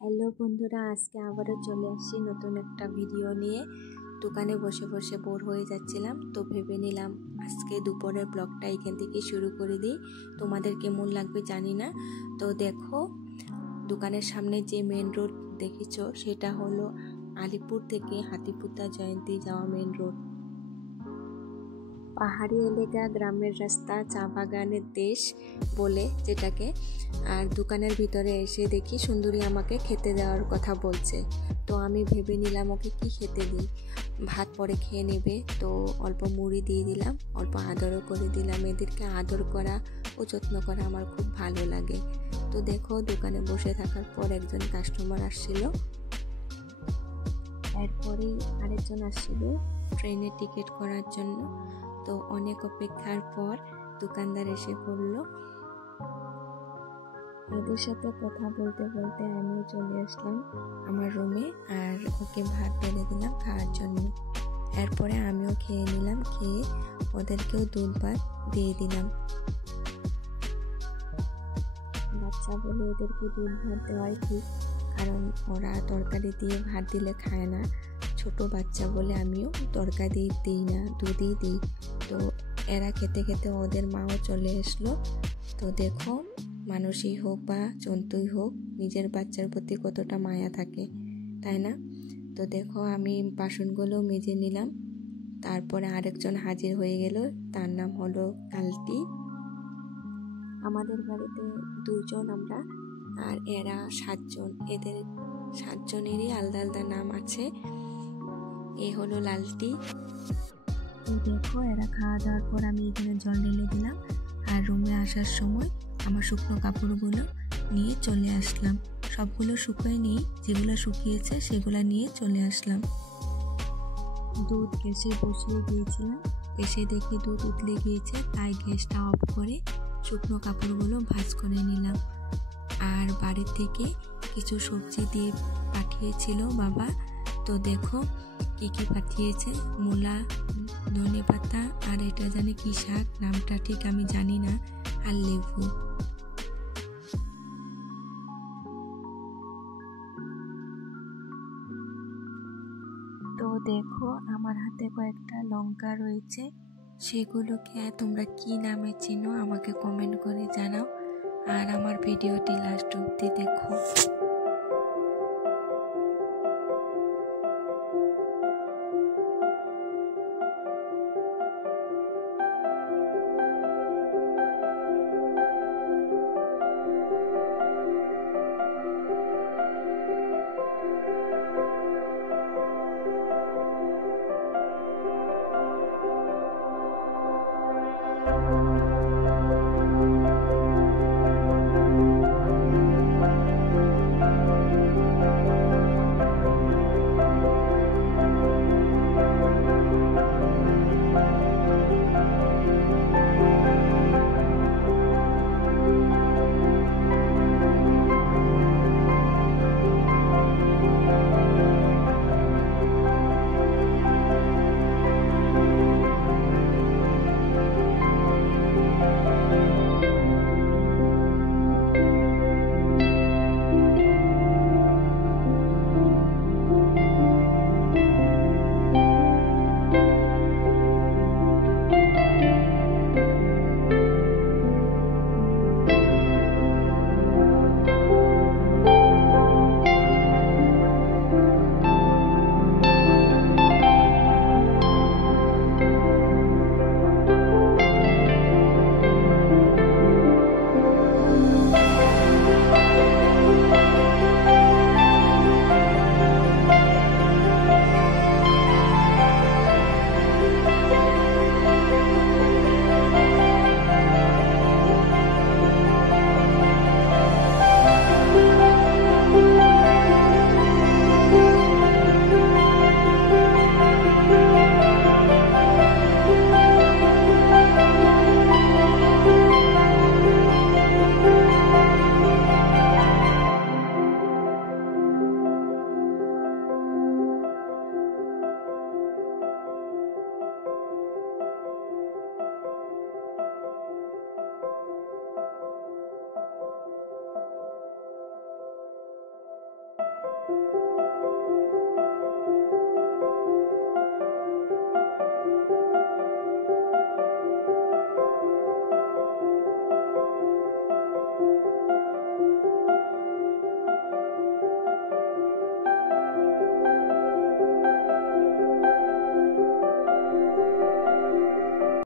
Hello বন্ধুরা, আজকে আবারও চলে আসছি নতুন একটা ভিডিও নিয়ে। দোকানে বসে বসে বোর হয়ে যাচ্ছিলাম, তো ভেবে নিলাম আজকে দুপুরের ব্লগটা এখান থেকে শুরু করে দিই। তোমাদের কেমন লাগবে জানি না। তো দেখো, দোকানের সামনে যে মেন রোড দেখেছো সেটা হলো আলিপুর থেকে হাতিপুতা জয়ন্তী যাওয়া মেন রোড। পাহাড়ি এলাকা, গ্রামের রাস্তা, চা বাগানের দেশ বলে যেটাকে। আর দোকানের ভিতরে এসে দেখি সুন্দরী আমাকে খেতে দেওয়ার কথা বলছে। তো আমি ভেবে নিলাম ওকে কি খেতে দিই, ভাত পরে খেয়ে নেবে, তো অল্প মুড়ি দিয়ে দিলাম, অল্প আদরও করে দিলাম। এদেরকে আদর করা ও যত্ন করা আমার খুব ভালো লাগে। তো দেখো, দোকানে বসে থাকার পর একজন কাস্টমার আসছিল, এরপরেই আরেকজন আসছিল ট্রেনের টিকিট করার জন্য। তো অনেক অপেক্ষার পর দোকানদার এসে পড়লো। এদের সাথে কথা বলতে বলতে আমিও চলে আসলাম আমার রুমে, আর ওকে ভাত বেড়ে দিলাম খাওয়ার জন্য। এরপরে আমিও খেয়ে নিলাম, খেয়ে ওদেরকেও দুধ ভাত দিয়ে দিলাম। বাচ্চা বলে এদেরকে দুধ ভাত দেওয়াই ঠিক, কারণ ওরা তরকারি দিয়ে ভাত দিলে খায় না। ছোট বাচ্চা বলে আমিও তরকারি দিই না, দুধই দিই। তো এরা খেতে খেতে ওদের মাও চলে আসলো। তো দেখো, মানুষই হোক বা জন্তুই হোক, নিজের বাচ্চার প্রতি কতটা মায়া থাকে, তাই না? তো দেখো, আমি বাসনগুলো মেজে নিলাম। তারপরে আরেকজন হাজির হয়ে গেল, তার নাম হলো কালটি। আমাদের বাড়িতে 2 জন আমরা, আর এরা 7 জন। এদের 7 জনেরই আলাদা আলাদা নাম আছে। এ হলো লালটি। তো দেখো, এরা খাওয়া দাওয়ার পর আমি এখানে জল ঢেলে দিলাম, আর রুমে আসার সময় আমার শুকনো কাপড়গুলো নিয়ে চলে আসলাম। সবগুলো শুকিয়ে নিই, যেগুলো শুকিয়েছে সেগুলো নিয়ে চলে আসলাম। দুধ গ্যাসে বসিয়ে দিয়েছিলাম, এসে দেখি দুধ উতলে গিয়েছে, তাই গ্যাসটা অফ করে শুকনো কাপড়গুলো ভাঁজ করে নিলাম। আর বাড়ি থেকে কিছু সবজি দিয়ে পাঠিয়েছিল বাবা। তো দেখো কি কি পাঠিয়েছে, মূলা, ধনে পাতা, আর এটা জানি কি শাক, নামটা ঠিক আমি জানি না, আর লেবু। তো দেখো, আমার হাতে কয়েকটা লঙ্কা রয়েছে, সেগুলোকে তোমরা কি নামে চিনো আমাকে কমেন্ট করে জানাও। আর আমার ভিডিওটি লাস্ট অবধি দেখো।